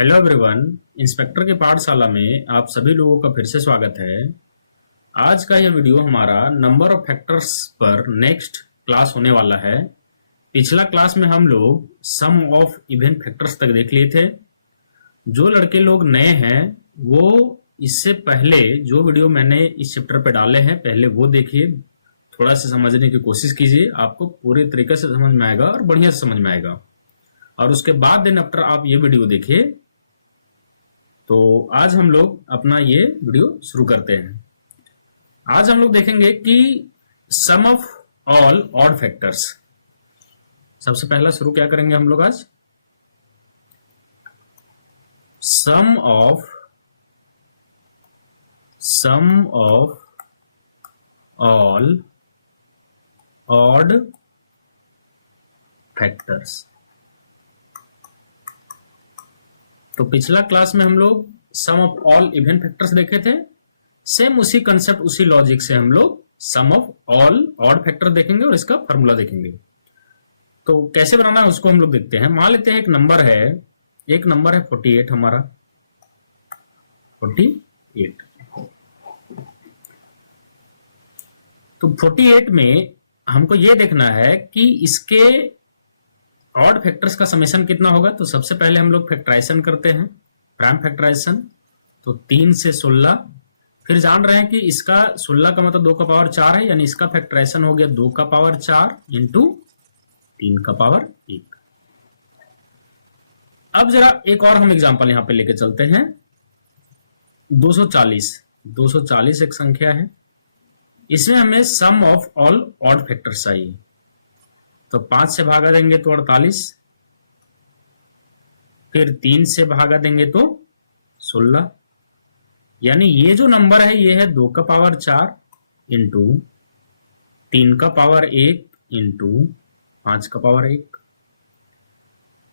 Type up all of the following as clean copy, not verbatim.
Hello everyone. Inspector की पाठशाला में आप सभी लोगों का फिर से स्वागत है। आज का यह वीडियो हमारा नंबर ऑफ फैक्टर्स पर नेक्स्ट क्लास होने वाला है। पिछला क्लास में हम लोग सम ऑफ इवन फैक्टर्स तक देख लिए थे। जो लड़के लोग नए हैं वो इससे पहले जो वीडियो मैंने इस चैप्टर पे डाले हैं पहले वो देखिए, थोड़ा सा समझने की कोशिश कीजिए, आपको पूरे तरीके से समझ में आएगा और बढ़िया से समझ में आएगा। और उसके बाद देन आफ्टर आप ये वीडियो देखिए। तो आज हम लोग अपना ये वीडियो शुरू करते हैं। आज हम लोग देखेंगे कि सम ऑफ ऑल ऑड फैक्टर्स। सबसे पहला शुरू क्या करेंगे हम लोग आज? सम ऑफ ऑल ऑड फैक्टर्स। तो पिछला क्लास में हम लोग सम ऑफ ऑल इवन फैक्टर्स देखे थे। सेम उसी कंसेप्ट उसी लॉजिक से हम लोग सम ऑफ ऑल ऑड फैक्टर देखेंगे और इसका फॉर्मूला देखेंगे। तो कैसे बनाना है उसको हम लोग देखते हैं। मान लेते हैं एक नंबर है 48 हमारा 48। तो 48 में हमको ये देखना है कि इसके ऑड फैक्टर्स का समेशन कितना होगा। तो सबसे पहले हम लोग फैक्टराइजेशन करते हैं, प्राइम फैक्टराइजेशन। तो 3 से 16, फिर जान रहे हैं कि इसका 16 का मतलब 2 का पावर 4 है, यानी इसका फैक्टराइजेशन हो गया 2 का पावर 4 इंटू 3 का पावर 1। अब जरा एक और हम एग्जांपल यहां पे लेके चलते हैं। 240 एक संख्या है, इसमें हमें सम ऑफ ऑल ऑड फैक्टर्स चाहिए। तो 5 से भागा देंगे तो 48, फिर 3 से भागा देंगे तो 16, यानी ये जो नंबर है ये है 2 का पावर 4 इंटू 3 का पावर 1 इंटू 5 का पावर 1।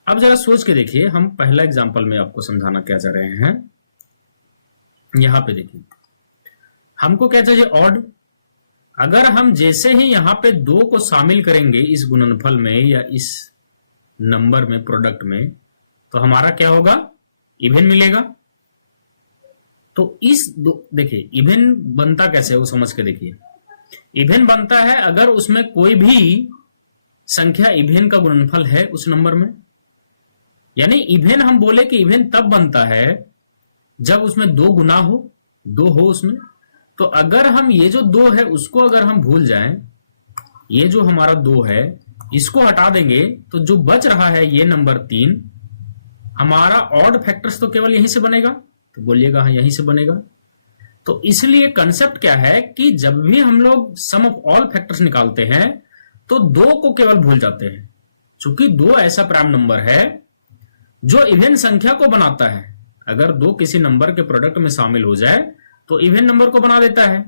अब जरा सोच के देखिए, हम पहला एग्जांपल में आपको समझाना क्या चाह रहे हैं। यहां पे देखिए, हमको क्या चाहिए? ऑड। अगर हम जैसे ही यहां पे 2 को शामिल करेंगे इस गुणनफल में या इस नंबर में, प्रोडक्ट में, तो हमारा क्या होगा? इवन मिलेगा। तो देखिए इवन बनता कैसे है वो समझ के देखिए। इवन बनता है अगर उसमें कोई भी संख्या इवन का गुणनफल है उस नंबर में। यानी इवन हम बोले कि इवन तब बनता है जब उसमें 2 गुना हो, 2 हो उसमें। तो अगर हम ये जो 2 है उसको अगर हम भूल जाएं, ये जो हमारा 2 है इसको हटा देंगे, तो जो बच रहा है ये नंबर 3, हमारा ऑड फैक्टर्स तो केवल यहीं से बनेगा। तो बोलिएगा हाँ यहीं से बनेगा। तो इसलिए कंसेप्ट क्या है कि जब भी हम लोग सम ऑफ ऑल फैक्टर्स निकालते हैं तो 2 को केवल भूल जाते हैं, चूंकि 2 ऐसा प्राइम नंबर है जो इवन संख्या को बनाता है। अगर 2 किसी नंबर के प्रोडक्ट में शामिल हो जाए तो इवन नंबर को बना देता है,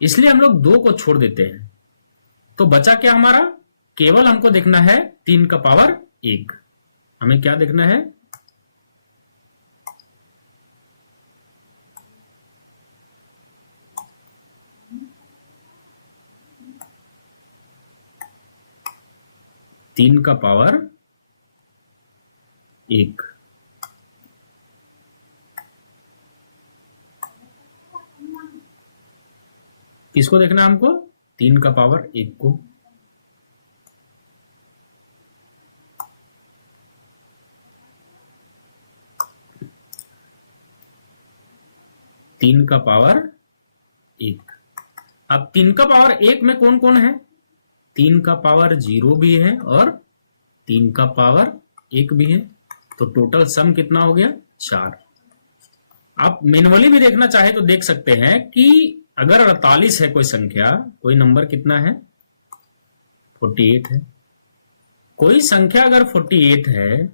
इसलिए हम लोग 2 को छोड़ देते हैं। तो बचा क्या हमारा? केवल हमको देखना है 3 का पावर 1। हमें क्या देखना है? तीन का पावर 1। किसको देखना है हमको? 3 का पावर 1 को। तीन का पावर 1। अब 3 का पावर 1 में कौन कौन है? 3 का पावर 0 भी है और 3 का पावर 1 भी है। तो टोटल सम कितना हो गया? 4। आप मैन्युअली भी देखना चाहे तो देख सकते हैं कि अगर 48 है कोई संख्या, कोई नंबर कितना है? 48 है। कोई संख्या अगर 48 है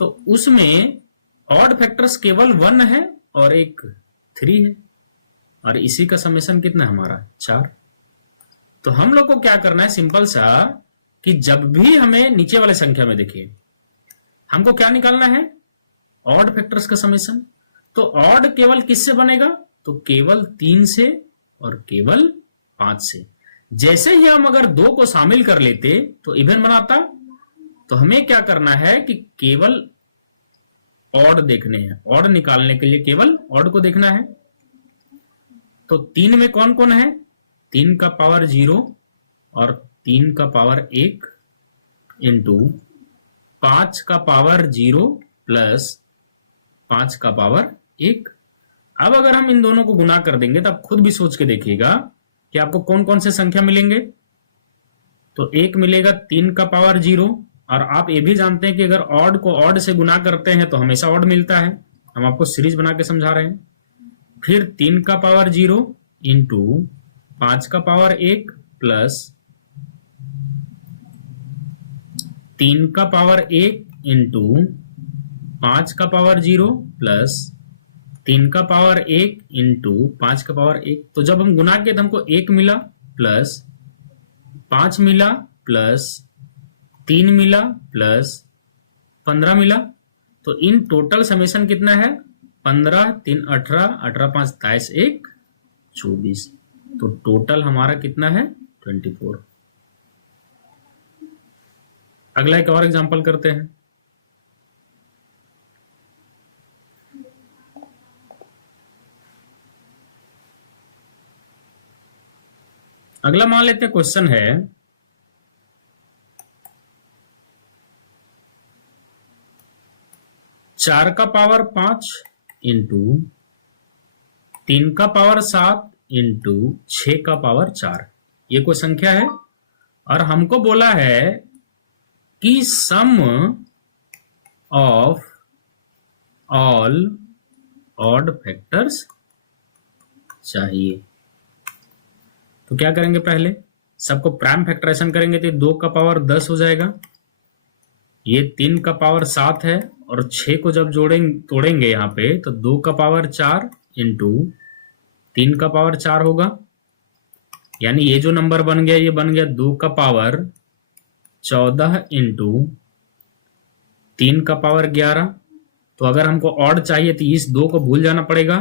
तो उसमें ऑड फैक्टर्स केवल 1 है और एक 3 है, और इसी का समेशन कितना है हमारा? 4। तो हम लोग को क्या करना है? सिंपल सा कि जब भी हमें नीचे वाले संख्या में देखिए, हमको क्या निकालना है? ऑड फैक्टर्स का समेशन। तो ऑड केवल किससे बनेगा? तो केवल 3 से और केवल 5 से। जैसे ही हम अगर 2 को शामिल कर लेते तो इवन बनाता। तो हमें क्या करना है कि केवल ऑड देखने हैं, ऑड निकालने के लिए केवल ऑड को देखना है। तो 3 में कौन कौन है? 3 का पावर 0 और 3 का पावर 1 इंटू 5 का पावर 0 प्लस 5 का पावर 1। अब अगर हम इन दोनों को गुना कर देंगे तो आप खुद भी सोच के देखिएगा कि आपको कौन कौन से संख्या मिलेंगे। तो एक मिलेगा 3 का पावर 0, और आप ये भी जानते हैं कि अगर ऑड को ऑड से गुना करते हैं तो हमेशा ऑड मिलता है। हम आपको सीरीज बना के समझा रहे हैं। फिर 3 का पावर 0 इंटू 5 का पावर 1 प्लस 3 का पावर 1 इंटू 5 का पावर 0 प्लस 3 का पावर 1 इंटू 5 का पावर 1। तो जब हम गुना किए तो हमको 1 मिला प्लस 5 मिला प्लस 3 मिला प्लस 15 मिला। तो इन टोटल समेशन कितना है? 15, 3 18, 18 5 23, 1 24। तो टोटल हमारा कितना है? 24। अगला एक और एग्जांपल करते हैं। अगला मान लेते हैं क्वेश्चन है 4 का पावर 5 इंटू 3 का पावर 7 इंटू 6 का पावर 4। ये कोई संख्या है और हमको बोला है कि सम ऑफ ऑल ऑड फैक्टर्स चाहिए। तो क्या करेंगे? पहले सबको प्राइम फैक्टराइजेशन करेंगे तो 2 का पावर 10 हो जाएगा। ये 3 का पावर 7 है और 6 को जब तोड़ेंगे यहाँ पे तो 2 का पावर 4 इंटू 3 का पावर 4 होगा। यानी ये जो नंबर बन गया ये बन गया 2 का पावर 14 इंटू 3 का पावर 11। तो अगर हमको ऑड चाहिए तो इस 2 को भूल जाना पड़ेगा।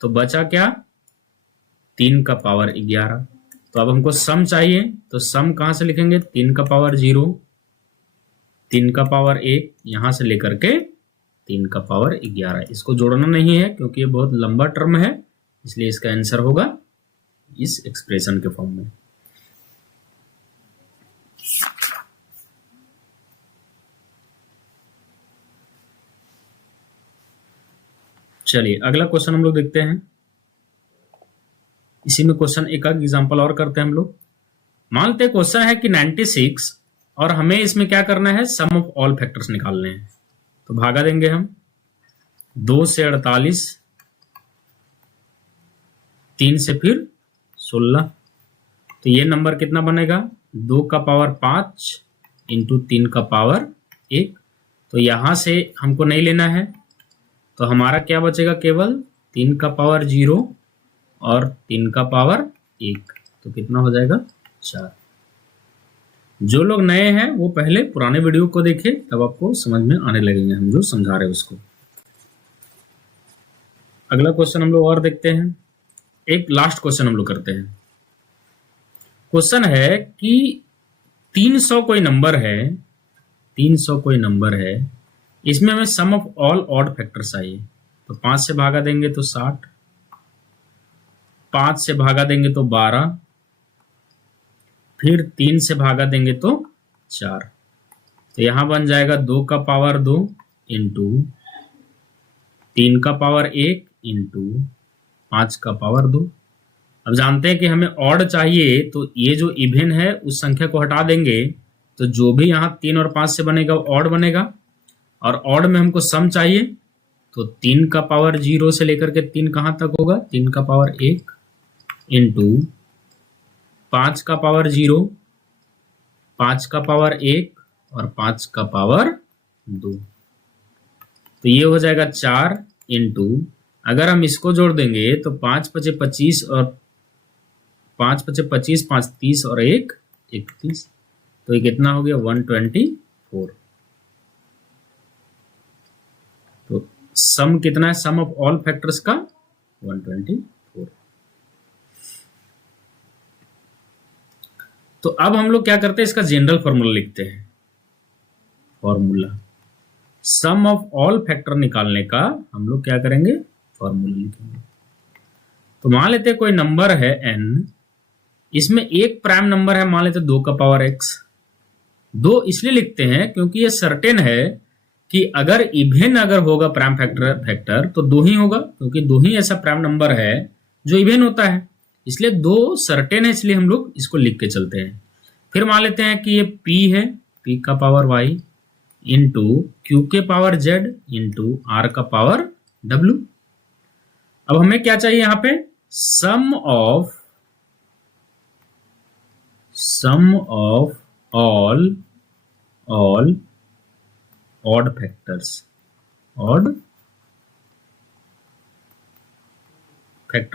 तो बचा क्या? 3 का पावर 11। तो अब हमको सम चाहिए तो सम कहां से लिखेंगे? 3 का पावर 0, 3 का पावर 1 यहां से लेकर के 3 का पावर 11। इसको जोड़ना नहीं है क्योंकि ये बहुत लंबा टर्म है, इसलिए इसका आंसर होगा इस एक्सप्रेशन के फॉर्म में। चलिए अगला क्वेश्चन हम लोग देखते हैं। इसी में क्वेश्चन एक एग्जांपल और करते हैं हम लोग। मानते हैं क्वेश्चन है कि 96 और हमें इसमें क्या करना है? सम ऑफ ऑल फैक्टर्स निकालने हैं। तो भागा देंगे हम 2 से 48, 3 से फिर 16। तो ये नंबर कितना बनेगा? 2 का पावर 5 इंटू 3 का पावर 1। तो यहां से हमको नहीं लेना है तो हमारा क्या बचेगा? केवल 3 का पावर 0 और 3 का पावर 1। तो कितना हो जाएगा? 4। जो लोग नए हैं वो पहले पुराने वीडियो को देखें, तब आपको समझ में आने लगेंगे हम जो समझा रहे हैं उसको। अगला क्वेश्चन हम लोग और देखते हैं। एक लास्ट क्वेश्चन हम लोग करते हैं। क्वेश्चन है कि 300 कोई नंबर है, 300 कोई नंबर है, इसमें हमें सम ऑफ ऑल ऑड फैक्टर्स चाहिए। तो 5 से भागा देंगे तो 60, 5 से भागा देंगे तो 12, फिर 3 से भागा देंगे तो 4। तो यहां बन जाएगा 2 का पावर 2 इंटू 3 का पावर 1 इंटू 5 का पावर 2। अब जानते हैं कि हमें ऑड चाहिए तो ये जो इवन है उस संख्या को हटा देंगे तो जो भी यहां 3 और 5 से बनेगा वो ऑड बनेगा। और ऑड में हमको सम चाहिए तो 3 का पावर 0 से लेकर के 3 कहां तक होगा? 3 का पावर 1 इंटू 5 का पावर 0, 5 का पावर 1 और 5 का पावर 2। तो ये हो जाएगा 4 इंटू, अगर हम इसको जोड़ देंगे तो 5 पचे 25 और 5 पचे 25, 5 30 और 1 31। तो ये कितना हो गया? 124। तो सम कितना है? सम ऑफ ऑल फैक्टर्स का 124। तो अब हम लोग क्या करते हैं? इसका जनरल फॉर्मूला लिखते हैं। Formula some of all factor निकालने का हम लोग क्या करेंगे, फॉर्मूला लिखेंगे। तो मान लेते हैं कोई नंबर है n, इसमें एक प्राइम नंबर है, मान लेते 2 का पावर x। 2 इसलिए लिखते हैं क्योंकि ये सर्टेन है कि अगर इवेन अगर होगा प्राइम फैक्टर तो 2 ही होगा, क्योंकि 2 ही ऐसा प्राइम नंबर है जो इवेन होता है, इसलिए 2 सर्टेन है, इसलिए हम लोग इसको लिख के चलते हैं। फिर मान लेते हैं कि ये p है, p का पावर y इंटू q के पावर z इंटू r का पावर w। अब हमें क्या चाहिए यहाँ पे, सम ऑफ ऑल ऑड फैक्टर्स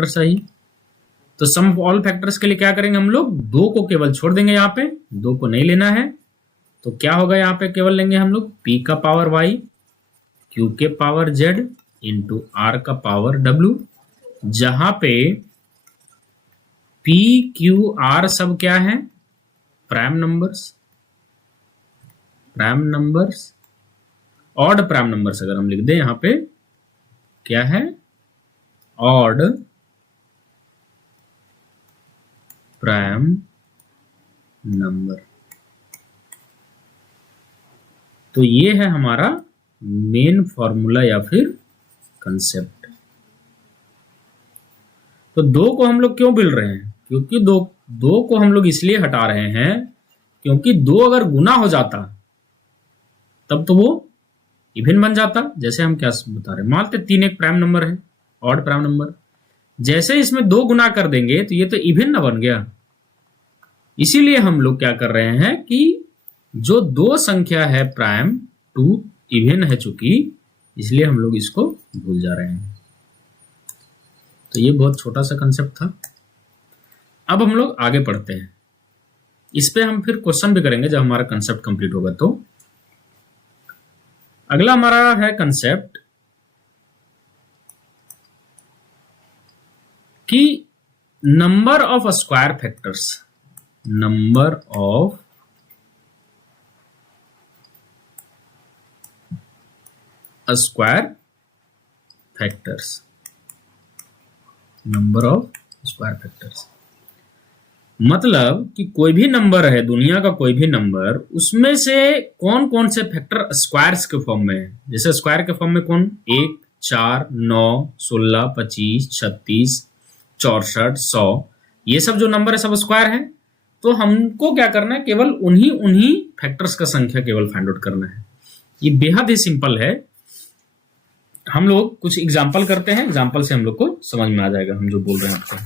सही। तो सम ऑफ ऑल फैक्टर्स के लिए क्या करेंगे हम लोग, 2 को केवल छोड़ देंगे, यहाँ पे 2 को नहीं लेना है। तो क्या होगा, यहाँ पे केवल लेंगे हम लोग p का पावर y, q के पावर z इंटू r का पावर w, जहां पे p q r सब क्या है, prime numbers, odd prime numbers अगर हम लिख दें यहां पे क्या है, ऑड प्राइम नंबर। तो ये है हमारा मेन फॉर्मूला या फिर कंसेप्ट। तो 2 को हम लोग क्यों मिल रहे हैं, क्योंकि 2 को हम लोग इसलिए हटा रहे हैं क्योंकि 2 अगर गुना हो जाता तब तो वो इवन बन जाता। जैसे हम क्या बता रहे हैं, मानते 3 एक प्राइम नंबर है, ऑड प्राइम नंबर, जैसे इसमें 2 गुना कर देंगे तो ये तो इवन ना बन गया। इसीलिए हम लोग क्या कर रहे हैं कि जो 2 संख्या है प्राइम, 2 इवन है चूंकि, इसलिए हम लोग इसको भूल जा रहे हैं। तो ये बहुत छोटा सा कंसेप्ट था। अब हम लोग आगे पढ़ते हैं, इस पे हम फिर क्वेश्चन भी करेंगे जब हमारा कंसेप्ट कंप्लीट होगा। तो अगला हमारा है कंसेप्ट कि number of square factors, number of square factors, number of square factors मतलब कि कोई भी नंबर है, दुनिया का कोई भी नंबर, उसमें से कौन कौन से फैक्टर स्क्वायर्स के फॉर्म में है। जैसे स्क्वायर के फॉर्म में कौन, 1, 4, 9, 16, 25, 36, 64, 100, ये सब जो नंबर है सब स्क्वायर है। तो हमको क्या करना है, केवल उन्हीं फैक्टर्स का संख्या केवल फाइंड आउट करना है। ये बेहद ही सिंपल है। हम लोग कुछ एग्जाम्पल करते हैं, एग्जाम्पल से हम लोग को समझ में आ जाएगा हम जो बोल रहे हैं आपको।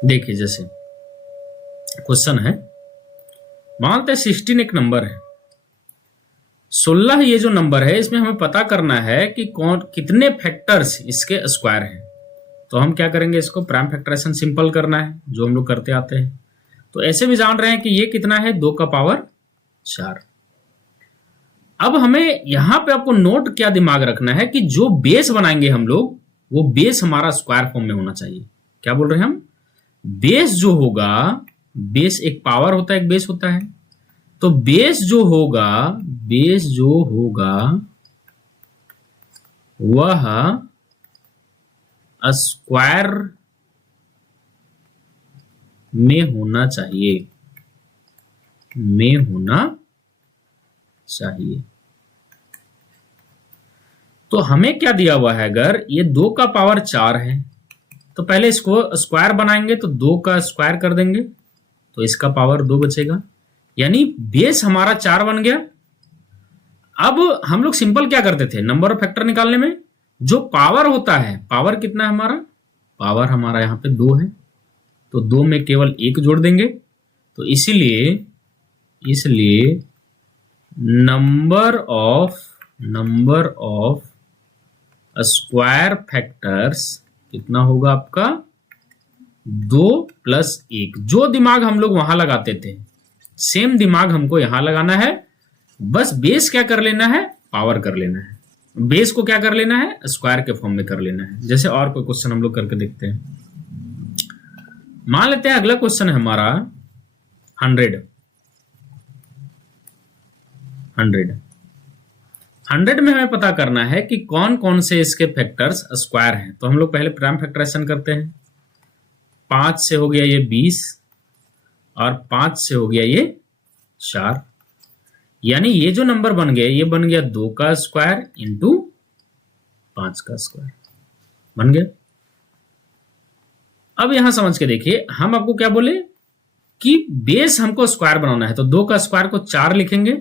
देखिए जैसे क्वेश्चन है, मानते 16 एक नंबर है, 16 ये जो नंबर है इसमें हमें पता करना है कि कौन कितने फैक्टर्स इसके स्क्वायर हैं। तो हम क्या करेंगे, इसको प्राइम फैक्टराइजेशन सिंपल करना है जो हम लोग करते आते हैं। तो ऐसे भी जान रहे हैं कि ये कितना है, 2 का पावर 4। अब हमें यहां पे आपको नोट क्या दिमाग रखना है कि जो बेस बनाएंगे हम लोग, वो बेस हमारा स्क्वायर फॉर्म में होना चाहिए। क्या बोल रहे हैं हम, बेस जो होगा, बेस एक पावर होता है, एक बेस होता है। तो बेस जो होगा वह स्क्वायर में होना चाहिए, तो हमें क्या दिया हुआ है, अगर ये 2 का पावर 4 है तो पहले इसको स्क्वायर बनाएंगे तो 2 का स्क्वायर कर देंगे तो इसका पावर 2 बचेगा, यानी बेस हमारा 4 बन गया। अब हम लोग सिंपल क्या करते थे, नंबर ऑफ फैक्टर निकालने में जो पावर होता है, पावर कितना है हमारा, पावर हमारा यहां पे 2 है, तो 2 में केवल 1 जोड़ देंगे तो इसलिए नंबर ऑफ स्क्वायर फैक्टर्स कितना होगा आपका 2 + 1। जो दिमाग हम लोग वहां लगाते थे सेम दिमाग हमको यहां लगाना है। बस बेस क्या कर लेना है, पावर कर लेना है। बेस को क्या कर लेना है, स्क्वायर के फॉर्म में कर लेना है। जैसे और कोई क्वेश्चन हम लोग करके देखते हैं। मान लेते हैं अगला क्वेश्चन है हमारा 100 में हमें पता करना है कि कौन कौन से इसके फैक्टर्स स्क्वायर हैं। तो हम लोग पहले प्राइम फैक्टराइजेशन करते हैं। 5 से हो गया ये 20 और 5 से हो गया ये 4, यानी ये जो नंबर बन गए ये बन गया 2 का स्क्वायर इंटू 5 का स्क्वायर बन गया। अब यहां समझ के देखिए, हम आपको क्या बोले कि बेस हमको स्क्वायर बनाना है। तो 2 का स्क्वायर को 4 लिखेंगे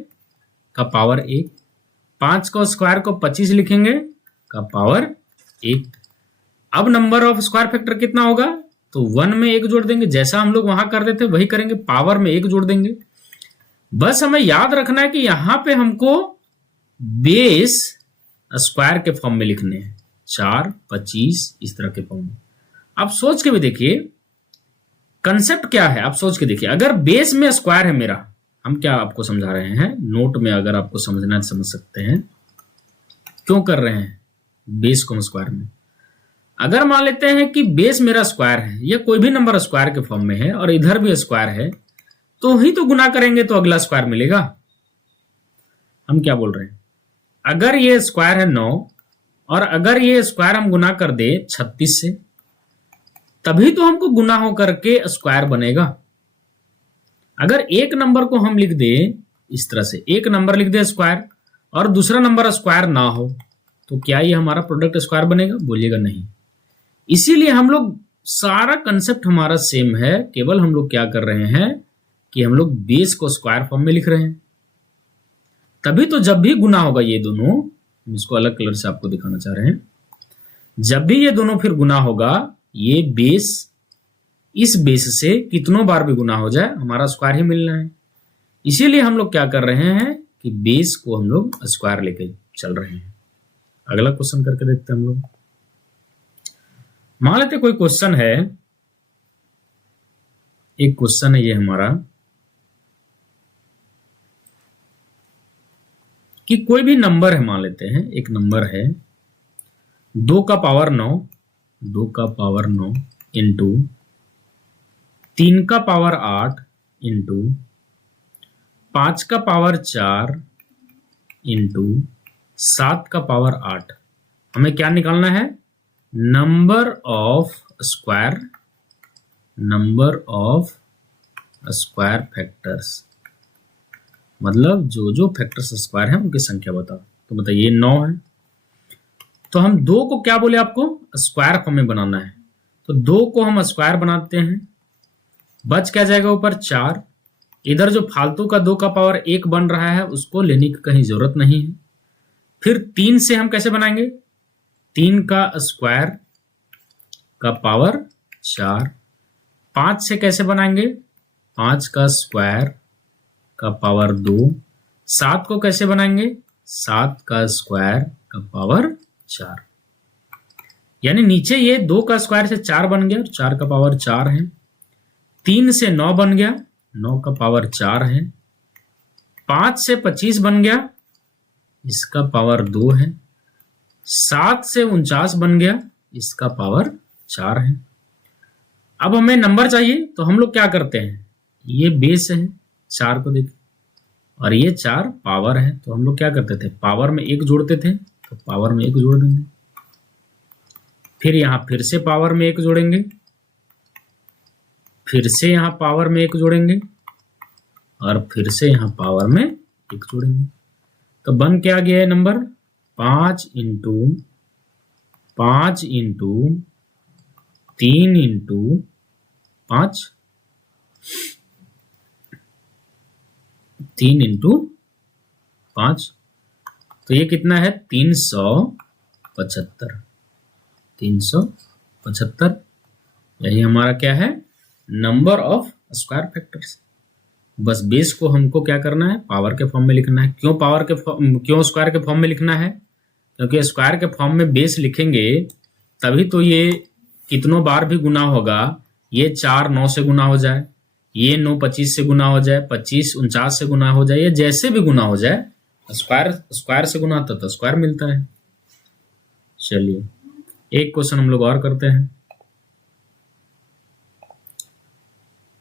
का पावर 1, 5 का स्क्वायर को 25 लिखेंगे का पावर 1। अब नंबर ऑफ स्क्वायर फैक्टर कितना होगा, तो 1 में 1 जोड़ देंगे, जैसा हम लोग वहां करते थे वही करेंगे, पावर में 1 जोड़ देंगे। बस हमें याद रखना है कि यहां पे हमको बेस स्क्वायर के फॉर्म में लिखने हैं, 4, 25 इस तरह के फॉर्म में। आप सोच के भी देखिए कंसेप्ट क्या है, आप सोच के देखिए। अगर बेस में स्क्वायर है मेरा, हम क्या आपको समझा रहे हैं नोट में, अगर आपको समझना है समझ सकते हैं क्यों कर रहे हैं बेस को हम स्क्वायर में। अगर मान लेते हैं कि बेस मेरा स्क्वायर है या कोई भी नंबर स्क्वायर के फॉर्म में है और इधर भी स्क्वायर है, तो ही तो गुना करेंगे तो अगला स्क्वायर मिलेगा। हम क्या बोल रहे हैं, अगर ये स्क्वायर है 9 और अगर ये स्क्वायर हम गुना कर दे 36 से, तभी तो हमको गुना हो करके स्क्वायर बनेगा। अगर एक नंबर को हम लिख दे इस तरह से, एक नंबर लिख दे स्क्वायर और दूसरा नंबर स्क्वायर ना हो, तो क्या ये हमारा प्रोडक्ट स्क्वायर बनेगा, बोलिएगा नहीं। इसीलिए हम लोग सारा कंसेप्ट हमारा सेम है, केवल हम लोग क्या कर रहे हैं कि हम लोग बेस को स्क्वायर फॉर्म में लिख रहे हैं। तभी तो जब भी गुना होगा ये दोनों, हम इसको अलग कलर से आपको दिखाना चाह रहे हैं, जब भी ये दोनों फिर गुना होगा, ये बेस इस बेस से कितनों बार भी गुना हो जाए हमारा स्क्वायर ही मिलना है। इसीलिए हम लोग क्या कर रहे हैं कि बेस को हम लोग स्क्वायर लेके चल रहे हैं। अगला क्वेश्चन करके देखते हैं हम लोग। मान लेते कोई क्वेश्चन है, एक क्वेश्चन है ये हमारा कि कोई भी नंबर है, मान लेते हैं एक नंबर है 2 का पावर 9 इंटू 3 का पावर 8 इंटू 5 का पावर 4 इंटू 7 का पावर 8। हमें क्या निकालना है, नंबर ऑफ स्क्वायर फैक्टर्स, मतलब जो जो फैक्टर्स स्क्वायर हैं उनकी संख्या बताओ। तो बताइए 9 है, तो हम 2 को क्या बोले आपको स्क्वायर फॉर्म में बनाना है। तो 2 को हम स्क्वायर बनाते हैं, बच क्या जाएगा ऊपर 4। इधर जो फालतू का 2 का पावर 1 बन रहा है उसको लेने की कहीं जरूरत नहीं है। फिर 3 से हम कैसे बनाएंगे, 3 का स्क्वायर का पावर 4। 5 से कैसे बनाएंगे, 5 का स्क्वायर का पावर 2। 7 को कैसे बनाएंगे, 7 का स्क्वायर का पावर 4। यानी नीचे ये 2 का स्क्वायर से 4 बन गया और 4 का पावर 4 है। 3 से 9 बन गया, 9 का पावर 4 है। 5 से 25 बन गया, इसका पावर 2 है। 7 से 49 बन गया, इसका पावर 4 है। अब हमें नंबर चाहिए, तो हम लोग क्या करते हैं, ये बेस है 4 को देखिए और ये 4 पावर है, तो हम लोग क्या करते थे, पावर में 1 जोड़ते थे, तो पावर में 1 जोड़ देंगे। फिर यहां फिर से पावर में 1 जोड़ेंगे, फिर से यहां पावर में 1 जोड़ेंगे और फिर से यहां पावर में 1 जोड़ेंगे। तो बन क्या गया है नंबर, 5 इंटू 3 इंटू 5, 3 इंटू 5, तो ये कितना है 375। यही हमारा क्या है, नंबर ऑफ स्क्वायर फैक्टर्स। बस बेस को हमको क्या करना है, पावर के फॉर्म में लिखना है। क्यों स्क्वायर के फॉर्म में लिखना है? क्योंकि स्क्वायर के फॉर्म में बेस लिखेंगे तभी तो ये कितनों बार भी गुना होगा, ये 4 9 से गुना हो जाए, ये 9 25 से गुना हो जाए, 25 49 से गुना हो जाए, ये जैसे भी गुना हो जाए, स्क्वायर से गुना होता तो स्क्वायर मिलता है। चलिए एक क्वेश्चन हम लोग और करते हैं।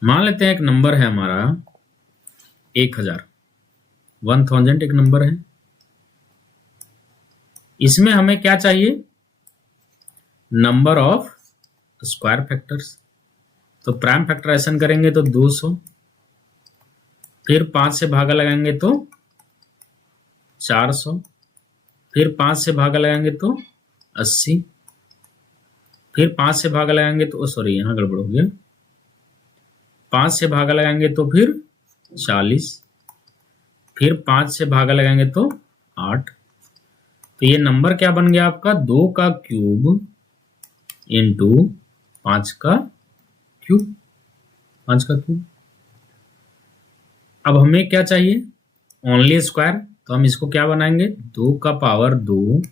मान लेते हैं एक नंबर है हमारा 1000 एक नंबर है। इसमें हमें क्या चाहिए? Number of square factors. तो प्राइम फैक्टराइजेशन करेंगे तो 200, फिर 5 से भागा लगाएंगे तो 400, फिर 5 से भागा लगाएंगे तो 80, फिर 5 से भागा लगाएंगे तो सॉरी यहां गड़बड़ हो गया, 5 से भागा लगाएंगे तो फिर 40, फिर 5 से भागा लगाएंगे तो 8। तो ये नंबर क्या बन गया आपका? 2 का क्यूब इंटू 5 का क्यूब, 5 का क्यूब। अब हमें क्या चाहिए? Only square. तो हम इसको क्या बनाएंगे? 2 का पावर 2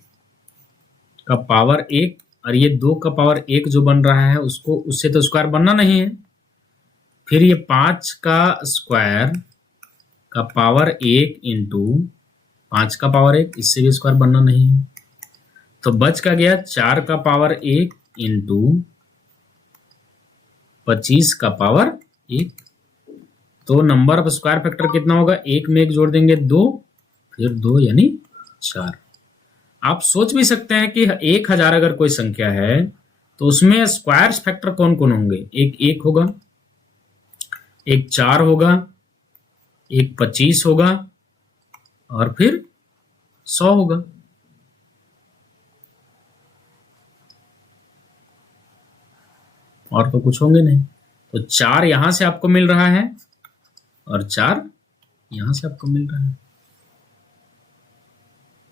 का पावर 1, और ये 2 का पावर 1 जो बन रहा है उसको, उससे तो स्क्वायर बनना नहीं है। फिर ये 5 का स्क्वायर का पावर 1 इंटू 5 का पावर 1, इससे भी स्क्वायर बनना नहीं है। तो बच का गया 4 का पावर 1 इंटू 25 का पावर 1। तो नंबर ऑफ स्क्वायर फैक्टर कितना होगा? 1 में 1 जोड़ देंगे 2, फिर 2 यानी 4। आप सोच भी सकते हैं कि 1000 अगर कोई संख्या है तो उसमें स्क्वायर फैक्टर कौन कौन होंगे? एक 1 होगा, एक 4 होगा, एक 25 होगा, और फिर 100 होगा। और तो कुछ होंगे नहीं। तो 4 यहां से आपको मिल रहा है और 4 यहां से आपको मिल रहा है।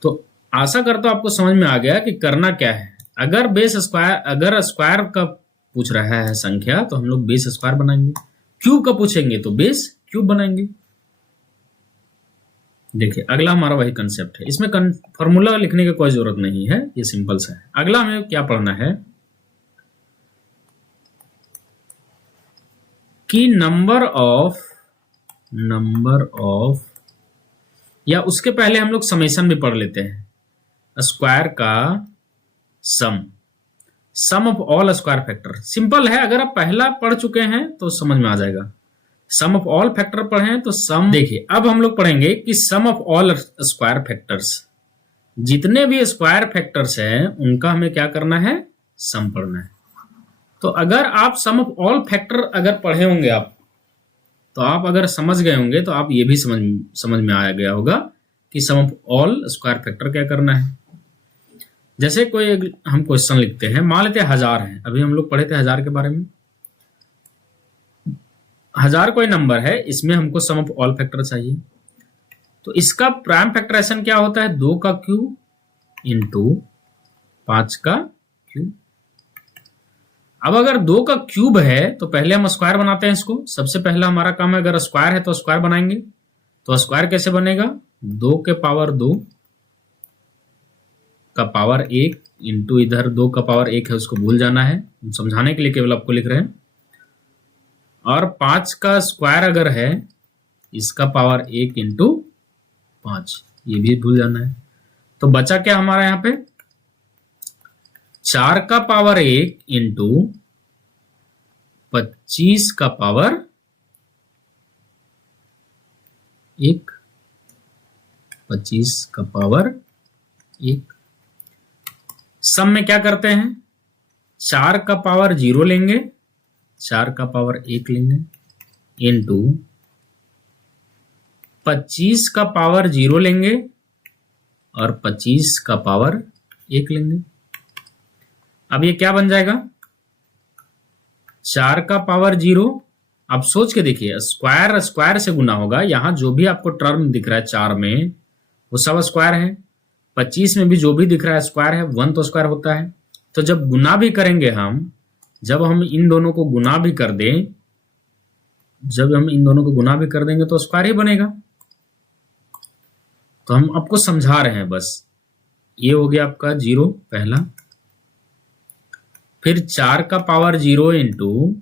तो आशा करता हूं आपको समझ में आ गया कि करना क्या है। अगर स्क्वायर का पूछ रहा है संख्या तो हम लोग बेस स्क्वायर बनाएंगे, क्यूब का पूछेंगे तो बेस क्यूब बनाएंगे। देखिए अगला हमारा वही कंसेप्ट है, इसमें फॉर्मूला लिखने की कोई जरूरत नहीं है, ये सिंपल सा है। अगला हमें क्या पढ़ना है कि नंबर ऑफ, या उसके पहले हम लोग समेशन भी पढ़ लेते हैं। स्क्वायर का sum of all square factor. Simple है, अगर आप पहला पढ़ चुके हैं तो समझ में आ जाएगा। सम ऑफ ऑल फैक्टर पढ़े तो सम। देखिए अब हम लोग पढ़ेंगे कि सम ऑफ ऑल स्क्वायर फैक्टर्स, जितने भी स्क्वायर फैक्टर्स हैं उनका हमें क्या करना है? सम पढ़ना है। तो अगर आप सम ऑफ ऑल फैक्टर अगर पढ़े होंगे आप, तो आप अगर समझ गए होंगे तो आप ये भी समझ में आ गया होगा कि सम ऑफ ऑल स्क्वायर फैक्टर क्या करना है। जैसे कोई हम क्वेश्चन लिखते हैं, मान लेते हैं 1000 है, अभी हम लोग पढ़े थे 1000 के बारे में। 1000 कोई नंबर है, इसमें हमको सम ऑफ ऑल फैक्टर चाहिए। तो इसका प्राइम फैक्टराइजेशन क्या होता है? 2 का क्यूब इंटू 5 का क्यूब। अब अगर 2 का क्यूब है तो पहले हम स्क्वायर बनाते हैं इसको। सबसे पहला हमारा काम है, अगर स्क्वायर है तो स्क्वायर बनाएंगे। तो स्क्वायर कैसे बनेगा? 2 के पावर 2 का पावर 1 इंटू इधर 2 का पावर 1 है, उसको भूल जाना है, समझाने के लिए केवल आपको लिख रहे हैं। और 5 का स्क्वायर अगर है, इसका पावर 1 इंटू 5, ये भी भूल जाना है। तो बचा क्या हमारा यहां पे? 4 का पावर 1 इंटू 25 का पावर 1, 25 का पावर 1। सम में क्या करते हैं? 4 का पावर 0 लेंगे, 4 का पावर 1 लेंगे, इंटू 25 का पावर 0 लेंगे और 25 का पावर 1 लेंगे। अब ये क्या बन जाएगा? 4 का पावर 0। अब सोच के देखिए, स्क्वायर से गुना होगा। यहां जो भी आपको टर्म दिख रहा है 4 में, वो सब स्क्वायर है। 25 में भी जो भी दिख रहा है स्क्वायर है, 1 तो स्क्वायर होता है। तो जब गुना भी करेंगे हम, जब हम इन दोनों को गुना भी कर दें, जब हम इन दोनों को गुना भी कर देंगे तो स्क्वायर ही बनेगा। तो हम आपको समझा रहे हैं बस। ये हो गया आपका 0 पहला, फिर 4 का पावर 0 इंटू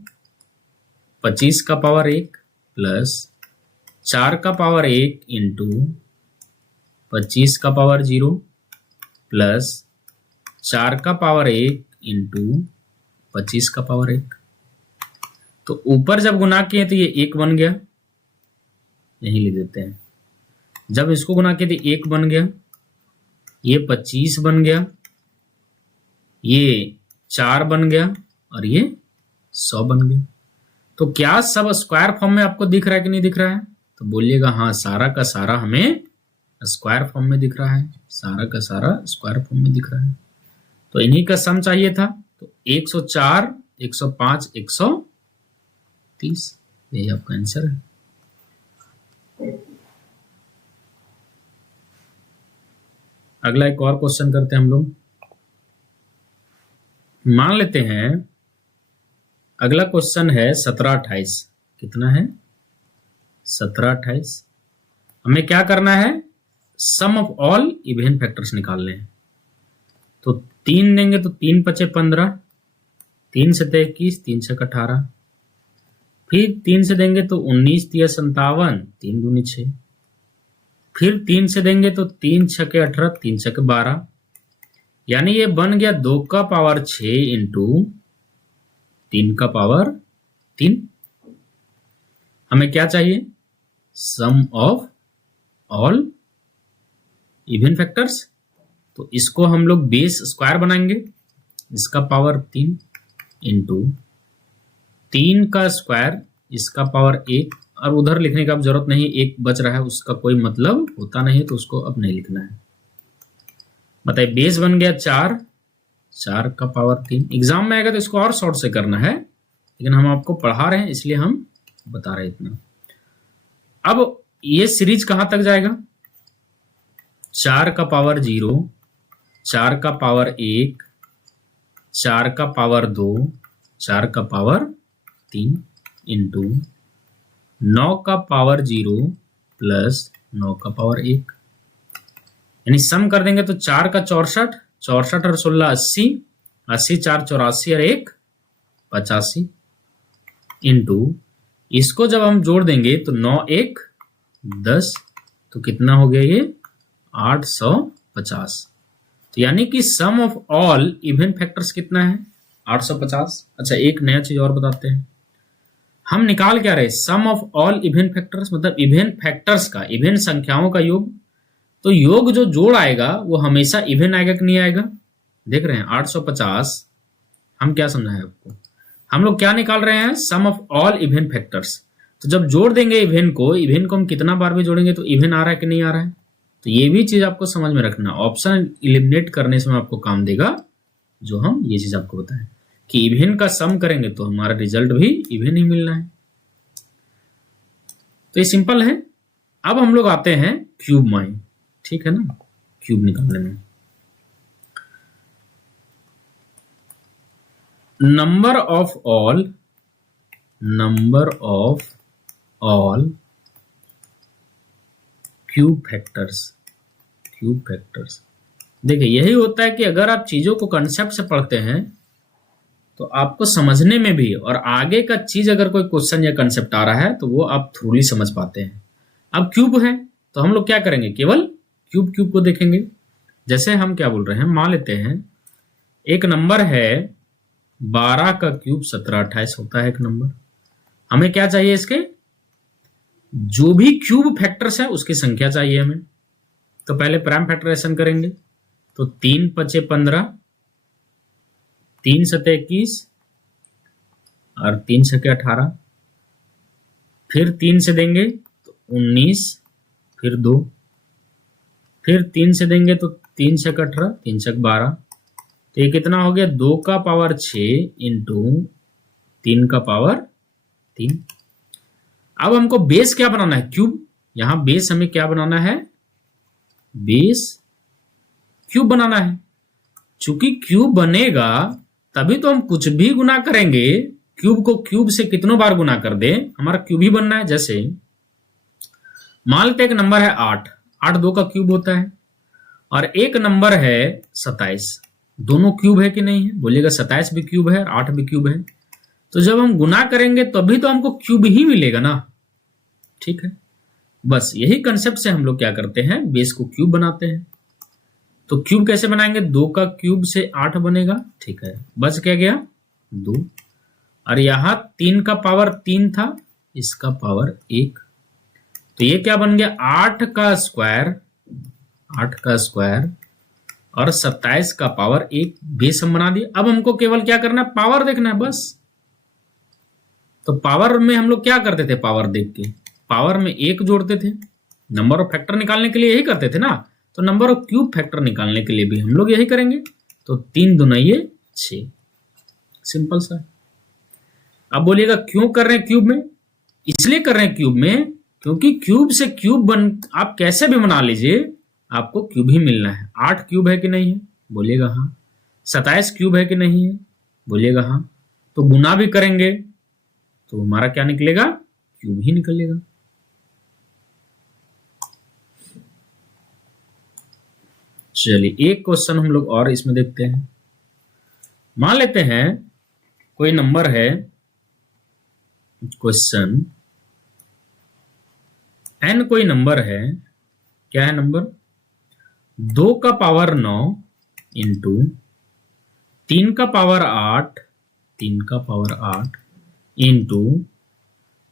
25 का पावर 1 प्लस 4 का पावर 1 इंटू 25 का पावर 0 प्लस 4 का पावर 1 इंटू 25 का पावर 1। तो ऊपर जब गुना किए तो ये 1 बन गया, यही लिख देते हैं। जब इसको गुना किए तो 1 बन गया, ये 25 बन गया, ये 4 बन गया और ये 100 बन गया। तो क्या सब स्क्वायर फॉर्म में आपको दिख रहा है कि नहीं दिख रहा है? तो बोलिएगा हाँ, सारा का सारा हमें स्क्वायर फॉर्म में दिख रहा है, सारा का सारा स्क्वायर फॉर्म में दिख रहा है। तो इन्हीं का सम चाहिए था। तो 104, 105, 130, यही आपका आंसर है। अगला एक और क्वेश्चन करते हैं हम लोग। मान लेते हैं अगला क्वेश्चन है 1728। कितना है? 1728। हमें क्या करना है? सम ऑफ ऑल इवन फैक्टर्स निकालने हैं। तो 3 देंगे तो 3 पचे 15, 3 से 21, 3 से 18, फिर 3 से देंगे तो 19 तिया 57, 3 दूनी 6, फिर 3 से देंगे तो 3 छके 18, 3 छके 12, यानी ये बन गया 2 का पावर 6 इंटू 3 का पावर 3। हमें क्या चाहिए? सम ऑफ ऑल इवन फैक्टर्स। तो इसको हम लोग बेस स्क्वायर बनाएंगे, इसका पावर 3 इंटू 3 का स्क्वायर, इसका पावर 1, और उधर लिखने का अब जरूरत नहीं, 1 बच रहा है, उसका कोई मतलब होता नहीं, तो उसको अब नहीं लिखना है। बताइए, बेस बन गया 4, 4 का पावर 3। एग्जाम में आएगा तो इसको और शॉर्ट से करना है, लेकिन हम आपको पढ़ा रहे हैं इसलिए हम बता रहे हैं इतना। अब ये सीरीज कहां तक जाएगा? 4 का पावर 0, 4 का पावर 1, 4 का पावर 2, 4 का पावर 3 इंटू 9 का पावर 0 प्लस 9 का पावर 1, यानी सम कर देंगे तो 4 का 64, 64 और 16 80, 80 4 84 और 1 85 इंटू इसको जब हम जोड़ देंगे तो 9 1 10, तो कितना हो गया ये? 850। तो यानी कि सम ऑफ ऑल इवन फैक्टर्स कितना है? 850। अच्छा, एक नया चीज और बताते हैं। हम निकाल क्या रहे? सम ऑफ ऑल इवन फैक्टर्स, मतलब इवन फैक्टर्स का, इवन संख्याओं का योग। तो योग जो जोड़ आएगा वो हमेशा इवन आएगा कि नहीं आएगा? देख रहे हैं 850। हम क्या समझा है आपको? हम लोग क्या निकाल रहे हैं? Sum of all even factors. तो जब जोड़ देंगे इवन को हम कितना बार भी जोड़ेंगे तो इवन आ रहा है कि नहीं आ रहा है? तो ये भी चीज आपको समझ में रखना। ऑप्शन इलिमिनेट करने से आपको काम देगा, जो हम ये चीज आपको बताएं कि इवन का सम करेंगे तो हमारा रिजल्ट भी इवन ही मिलना है। तो ये सिंपल है। अब हम लोग आते हैं क्यूब में, ठीक है ना, क्यूब निकालने में। Number of all cube factors. देखिए, यही होता है कि अगर आप चीजों को कंसेप्ट से पढ़ते हैं तो आपको समझने में भी, और आगे का चीज अगर कोई क्वेश्चन या कंसेप्ट आ रहा है तो वो आप थ्रूली समझ पाते हैं। अब क्यूब है तो हम लोग क्या करेंगे? केवल क्यूब को देखेंगे। जैसे हम क्या बोल रहे हैं, मान लेते हैं एक नंबर है 12 का क्यूब 1728 होता है एक नंबर। हमें क्या चाहिए? इसके जो भी क्यूब फैक्टर्स है उसकी संख्या चाहिए हमें। तो पहले प्राइम फैक्टराइजेशन करेंगे। तो 3 पचे 15, 3 सते 21 और 3 छके 18, फिर 3 से देंगे तो 19, फिर 2, फिर 3 से देंगे तो 3 छक 18, 3 छक 12। तो ये कितना हो गया? 2 का पावर 6 इंटू 3 का पावर 3। अब हमको बेस क्या बनाना है? क्यूब। यहां बेस हमें क्या बनाना है? बेस क्यूब बनाना है। चूंकि क्यूब बनेगा तभी तो हम कुछ भी गुना करेंगे क्यूब को क्यूब से कितनों बार गुना कर दे, हमारा क्यूब ही बनना है। जैसे मान लेते एक नंबर है 8, 8 2 का क्यूब होता है, और एक नंबर है 27, दोनों क्यूब है कि नहीं है, बोलिएगा 27 भी क्यूब है और 8 भी क्यूब है। तो जब हम गुना करेंगे तभी तो हमको क्यूब ही मिलेगा ना, ठीक है। बस यही कंसेप्ट से हम लोग क्या करते हैं, बेस को क्यूब बनाते हैं। तो क्यूब कैसे बनाएंगे, 2 का क्यूब से 8 बनेगा, ठीक है। बच क्या गया 2, और यहां 3 का पावर 3 था, इसका पावर 1, तो ये क्या बन गया 8 का स्क्वायर, 8 का स्क्वायर और 27 का पावर 1, बेस हम बना दिए। अब हमको केवल क्या करना है, पावर देखना है बस। तो पावर में हम लोग क्या करते थे, पावर देख के पावर में 1 जोड़ते थे, नंबर ऑफ फैक्टर निकालने के लिए यही करते थे ना। तो नंबर ऑफ क्यूब फैक्टर निकालने के लिए भी हम लोग यही करेंगे। तो 3 दूनी 6, सिंपल सा। अब बोलिएगा क्यों कर रहे हैं क्यूब में, इसलिए कर रहे हैं क्यूब में क्योंकि क्यूब से क्यूब बन, आप कैसे भी बना लीजिए आपको क्यूब ही मिलना है। 8 क्यूब है कि नहीं है, बोलिएगा हाँ। 27 क्यूब है कि नहीं है, बोलिएगा हाँ। तो गुना भी करेंगे तो हमारा क्या निकलेगा, क्यूब ही निकलेगा। चलिए एक क्वेश्चन हम लोग और इसमें देखते हैं। मान लेते हैं कोई नंबर है, क्वेश्चन n कोई नंबर है, क्या है नंबर, 2 का पावर 9 इंटू 3 का पावर 8, 3 का पावर 8 इंटू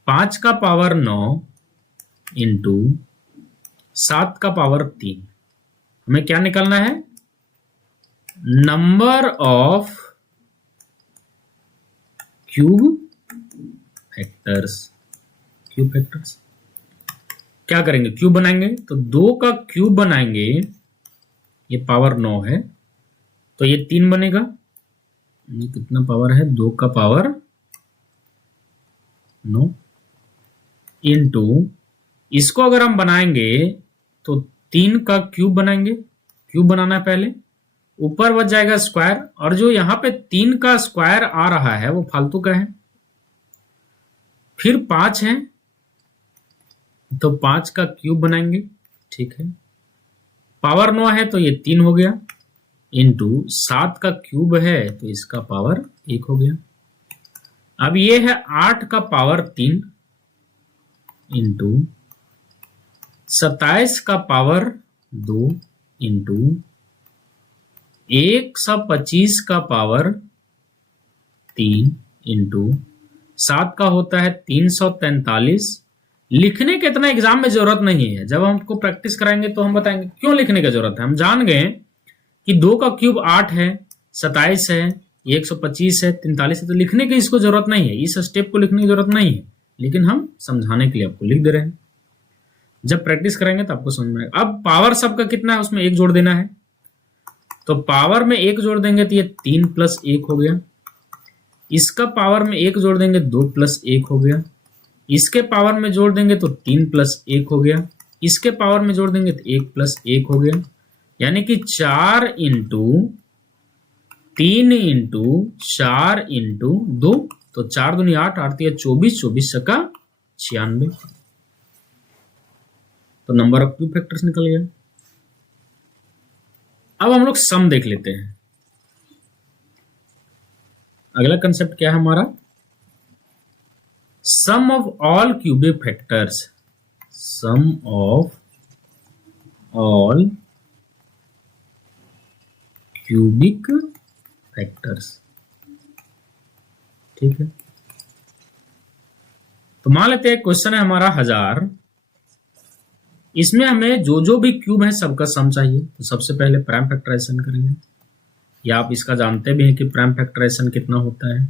5 का पावर 9 इंटू 7 का पावर 3। हमें क्या निकालना है, number of cube factors. Cube factors क्या करेंगे, क्यूब बनाएंगे। तो 2 का क्यूब बनाएंगे, ये पावर 9 है तो ये 3 बनेगा, ये कितना पावर है, 2 का पावर 9 इंटू, इसको अगर हम बनाएंगे तो 3 का क्यूब बनाएंगे, क्यूब बनाना है पहले, ऊपर बच जाएगा स्क्वायर, और जो यहां पे 3 का स्क्वायर आ रहा है वो फालतू का है। फिर 5 है तो 5 का क्यूब बनाएंगे, ठीक है। पावर 9 है तो ये 3 हो गया, इंटू 7 का क्यूब है तो इसका पावर 1 हो गया। अब ये है 8 का पावर 3 इंटू 27 का पावर 2 इंटू 125 का पावर 3 इंटू 7 का होता है 343। लिखने के इतना एग्जाम में जरूरत नहीं है, जब हमको प्रैक्टिस कराएंगे तो हम बताएंगे क्यों लिखने की जरूरत है। हम जान गए कि 2 का क्यूब 8 है, 27 है, 125 है, 43 है, तो लिखने की इसको जरूरत नहीं है, इस स्टेप को लिखने की जरूरत नहीं है, लेकिन हम समझाने के लिए आपको लिख दे रहे हैं। जब प्रैक्टिस कराएंगे तो आपको समझ में आएगा। अब पावर सबका कितना है, उसमें 1 जोड़ देना है, तो पावर में 1 जोड़ देंगे तो ये 3 + 1 हो गया। इसका पावर में 1 जोड़ देंगे 2 + 1 हो गया। इसके पावर में जोड़ देंगे तो 3 + 1 हो गया। इसके पावर में जोड़ देंगे तो 1 + 1 हो गया, यानी कि 4 इंटू 3 इंटू 4 इंटू 2, तो 4 दूनी 8, 8 × 24, 24 × 96, तो नंबर ऑफ क्यूब फैक्टर्स निकल गया। अब हम लोग सम देख लेते हैं। अगला कंसेप्ट क्या है हमारा, sum of all cubic factors. Sum of all cubic factors, ठीक है। तो मान लेते हैं क्वेश्चन है हमारा 1000, इसमें हमें जो जो भी क्यूब है सबका सम चाहिए। तो सबसे पहले प्राइम फैक्टराइजेशन करेंगे, या आप इसका जानते भी हैं कि प्राइम फैक्टराइजेशन कितना होता है।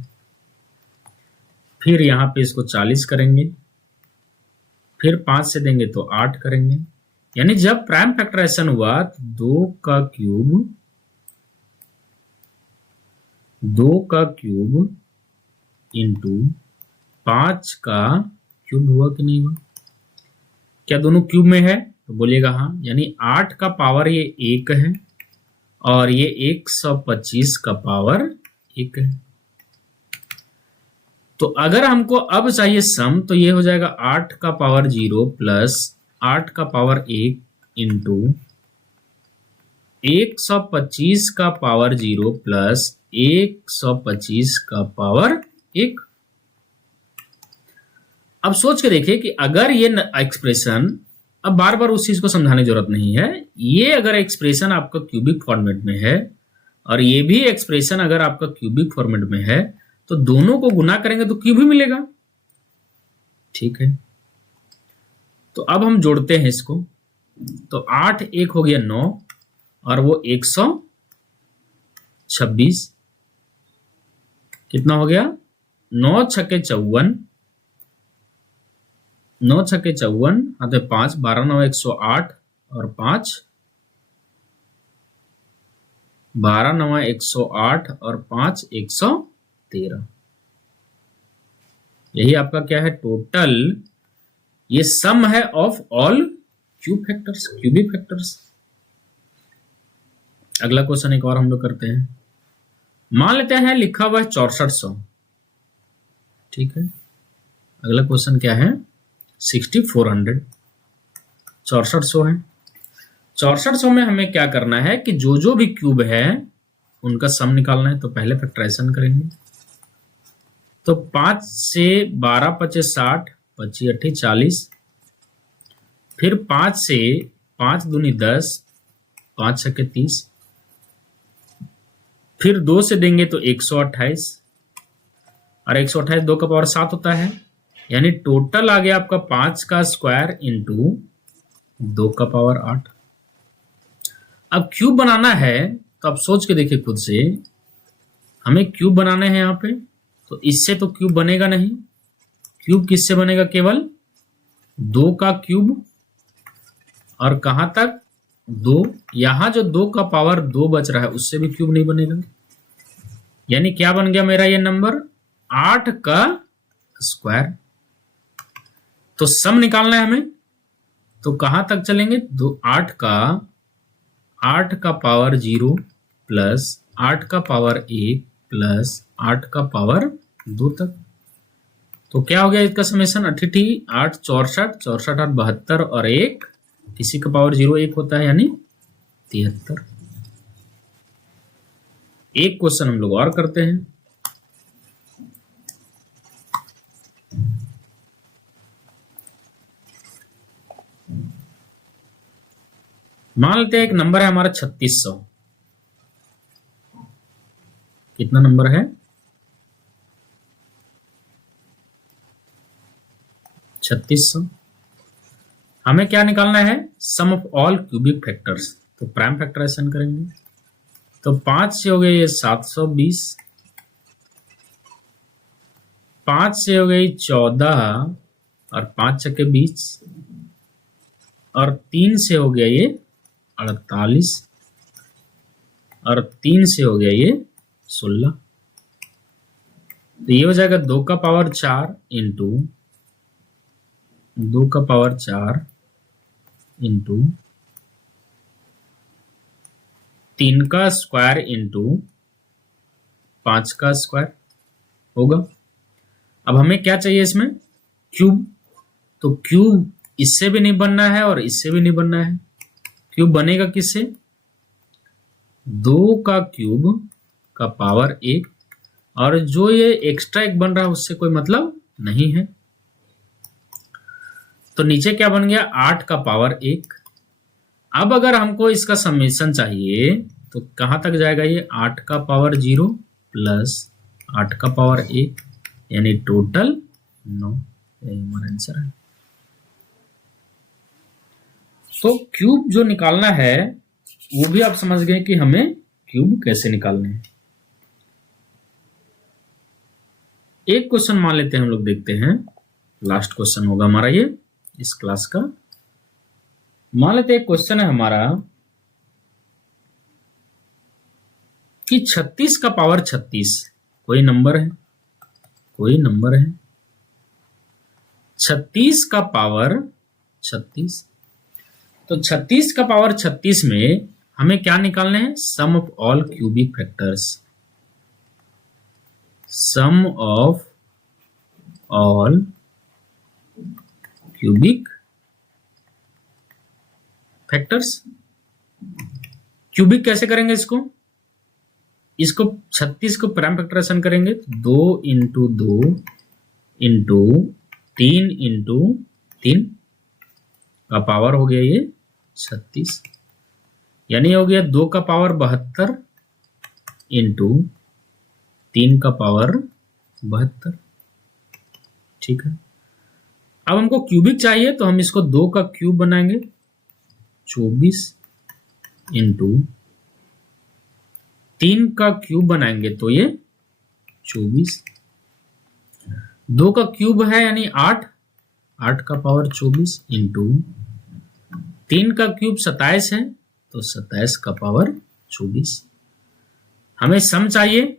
फिर यहाँ पे इसको 40 करेंगे, फिर 5 से देंगे तो 8 करेंगे, यानी जब प्राइम फैक्टराइजेशन हुआ तो 2 का क्यूब इंटू 5 का क्यूब हुआ कि नहीं हुआ, क्या दोनों क्यूब में है, तो बोलिएगा हाँ। यानी 8 का पावर ये 1 है और ये 125 का पावर 1 है। तो अगर हमको अब चाहिए सम, तो ये हो जाएगा 8 का पावर 0 प्लस 8 का पावर 1 इंटू 125 का पावर 0 प्लस 125 का पावर 1। अब सोच के देखिए कि अगर ये एक्सप्रेशन, अब बार बार उस चीज को समझाने की जरूरत नहीं है, ये अगर एक्सप्रेशन आपका क्यूबिक फॉर्मेट में है और ये भी एक्सप्रेशन अगर आपका क्यूबिक फॉर्मेट में है, तो दोनों को गुना करेंगे तो क्यूब ही मिलेगा। ठीक है, तो अब हम जोड़ते हैं इसको। तो 8 1 हो गया 9 और वो 126, कितना हो गया 9 छक्के 54, 9 छक्के 54 आते 5, 12 9 108 और 5 12 9 108 और 5 113। यही आपका क्या है टोटल, ये सम है of all cube factors, cubic factors. अगला क्वेश्चन एक और हम लोग करते हैं। मान लेते हैं लिखा हुआ है 6400। ठीक है, अगला क्वेश्चन क्या है 6400, 6400 है। 6400 में हमें क्या करना है कि जो जो भी क्यूब है उनका सम निकालना है। तो पहले फैक्टराइजेशन करेंगे। तो 5 से 12 पचे 60, 25 8 40, फिर 5 से 5 दूनी 10, 5 छक्के 30, फिर 2 से देंगे तो 128 और 128 2 का पावर 7 होता है, यानी टोटल आ गया आपका 5 का स्क्वायर इंटू 2 का पावर 8। अब क्यूब बनाना है तो आप सोच के देखिए खुद से, हमें क्यूब बनाने हैं यहां पे, तो इससे तो क्यूब बनेगा नहीं। क्यूब किससे बनेगा, केवल 2 का क्यूब और कहां तक 2, यहां जो 2 का पावर 2 बच रहा है उससे भी क्यूब नहीं बनेगा। यानी क्या बन गया मेरा ये नंबर 8 का स्क्वायर। तो सम निकालना है हमें, तो कहां तक चलेंगे, 8 का पावर 0 प्लस 8 का पावर 1 प्लस 8 का पावर 2 तक। तो क्या हो गया इसका समेशन 88 8 64 64 8 72 और 1 किसी का पावर 0 1 होता है, यानी 73। एक क्वेश्चन हम लोग और करते हैं। मान लेते हैं एक नंबर है हमारा 3600। कितना नंबर है 3600। हमें क्या निकालना है, सम ऑफ ऑल क्यूबिक फैक्टर्स। तो प्राइम फैक्टराइजेशन करेंगे। तो 5 से हो गया ये 720, 5 से हो गई 14 और 5 छक्के 20 और 3 से हो गया ये 48 और 3 से हो गया ये 16। तो ये हो जाएगा 2 का पावर 4 इंटू 2 का पावर 4 इंटू 3 का स्क्वायर इंटू 5 का स्क्वायर होगा। अब हमें क्या चाहिए इसमें, क्यूब। तो क्यूब इससे भी नहीं बनना है और इससे भी नहीं बनना है। क्यूब बनेगा किससे, 2 का क्यूब का पावर 1, और जो ये एक्स्ट्रा एक बन रहा है उससे कोई मतलब नहीं है। तो नीचे क्या बन गया 8 का पावर 1। अब अगर हमको इसका समेशन चाहिए तो कहां तक जाएगा ये 8 का पावर 0 प्लस 8 का पावर 1, यानी टोटल 9। यही हमारा आंसर है। तो क्यूब जो निकालना है वो भी आप समझ गए कि हमें क्यूब कैसे निकालने हैं। एक क्वेश्चन मान लेते हैं हम लोग, देखते हैं, लास्ट क्वेश्चन होगा हमारा ये इस क्लास का। मान लेते हैं क्वेश्चन है हमारा कि 36 का पावर 36 कोई नंबर है, 36 का पावर 36। तो 36 का पावर 36 में हमें क्या निकालने हैं, sum of all cubic factors. Sum of all cubic factors. Cubic कैसे करेंगे इसको 36 को प्राइम फैक्टराइजेशन करेंगे तो 2 इंटू 2 इंटू 3 इंटू 3 का पावर हो गया ये 36, यानी हो गया 2 का पावर 72 इंटू 3 का पावर 72। ठीक है, अब हमको क्यूबिक चाहिए तो हम इसको 2 का क्यूब बनाएंगे 24 इंटू 3 का क्यूब बनाएंगे तो ये 24। 2 का क्यूब है यानी 8, 8 का पावर 24 इंटू 3 का क्यूब 27 है तो 27 का पावर 24। हमें सम चाहिए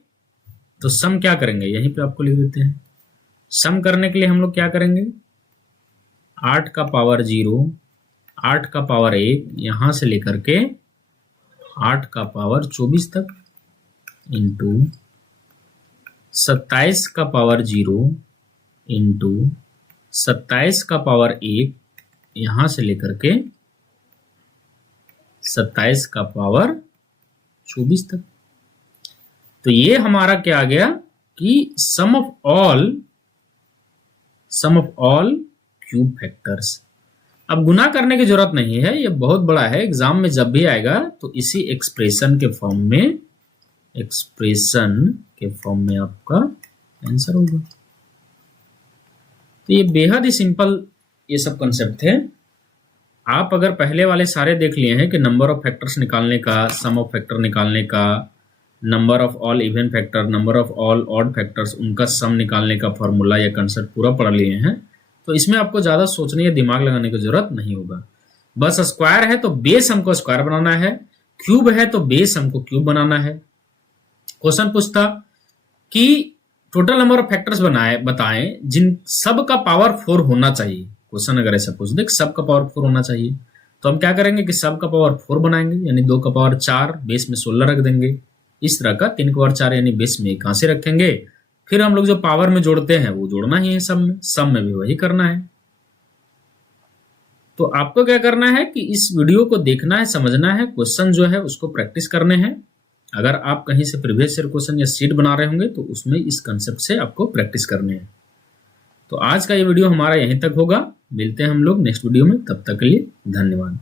तो सम क्या करेंगे, यहीं पे आपको लिख देते हैं। सम करने के लिए हम लोग क्या करेंगे, 8 का पावर 0, 8 का पावर 1, यहां से लेकर के 8 का पावर 24 तक इंटू 27 का पावर 0 इंटू 27 का पावर 1, यहां से लेकर के 27 का पावर 24 तक। तो ये हमारा क्या आ गया कि सम ऑफ ऑल क्यूब फैक्टर्स। अब गुना करने की जरूरत नहीं है, ये बहुत बड़ा है, एग्जाम में जब भी आएगा तो इसी एक्सप्रेशन के फॉर्म में आपका आंसर होगा। तो ये बेहद ही सिंपल ये सब कंसेप्ट थे। आप अगर पहले वाले सारे देख लिए हैं कि नंबर ऑफ फैक्टर्स निकालने का, सम ऑफ फैक्टर निकालने का, number of all even factor, number of all odd factors, उनका सम निकालने का फॉर्मूला या कंसेप्ट पूरा पढ़ लिए हैं, तो इसमें आपको ज्यादा सोचने या दिमाग लगाने की जरूरत नहीं होगा। बस स्क्वायर है तो बेस हमको स्क्वायर बनाना है, क्यूब है तो बेस हमको क्यूब बनाना है। क्वेश्चन पूछता कि टोटल नंबर ऑफ फैक्टर्स बताएं जिन सब का पावर 4 होना चाहिए। क्वेश्चन अगर ऐसा पूछ दे सब का पावर 4 होना चाहिए तो हम क्या करेंगे कि सब का पावर 4 बनाएंगे, यानी 2 का पावर 4, बेस में 16 रख देंगे। इस तरह का 3 का पावर 4 यानी बेस में 1 से रखेंगे। फिर हम लोग जो पावर में जोड़ते हैं वो जोड़ना ही है सम में भी वही करना है। तो आपको क्या करना है कि इस वीडियो को देखना है, समझना है, क्वेश्चन जो है उसको प्रैक्टिस करने हैं। अगर आप कहीं से प्रीवियस ईयर क्वेश्चन या शीट बना रहे होंगे तो उसमें इस कंसेप्ट से आपको प्रैक्टिस करने हैं। तो आज का ये वीडियो हमारा यहीं तक होगा, मिलते हैं हम लोग नेक्स्ट वीडियो में, तब तक के लिए धन्यवाद।